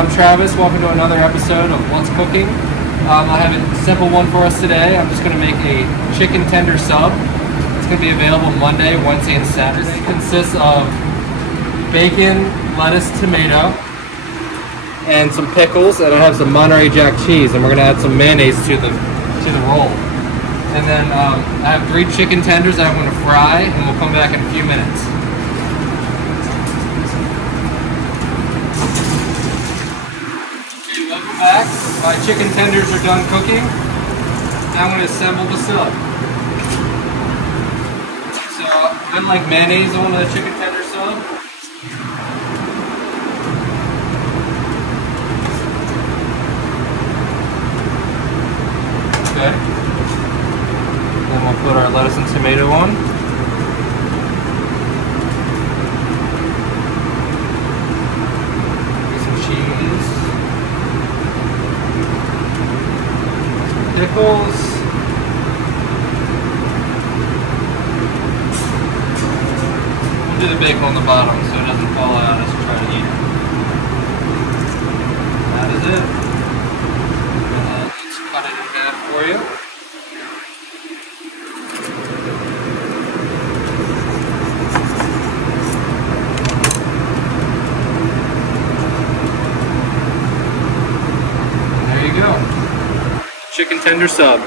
I'm Travis. Welcome to another episode of What's Cooking. I have a simple one for us today. I'm just going to make a chicken tender sub. It's going to be available Monday, Wednesday, and Saturday. It consists of bacon, lettuce, tomato, and some pickles, and I have some Monterey Jack cheese, and we're going to add some mayonnaise to the roll. And then I have 3 chicken tenders that I'm going to fry, and we'll come back in a few minutes. Okay, welcome back. My chicken tenders are done cooking. Now I'm going to assemble the sub. So I like mayonnaise on the chicken tender sub. Okay. Then we'll put our lettuce and tomato on. Get some cheese. Some pickles. We'll do the bacon on the bottom so it doesn't fall out as we try to eat it. That is it. Let's cut it in half for you. There you go. Chicken tender sub.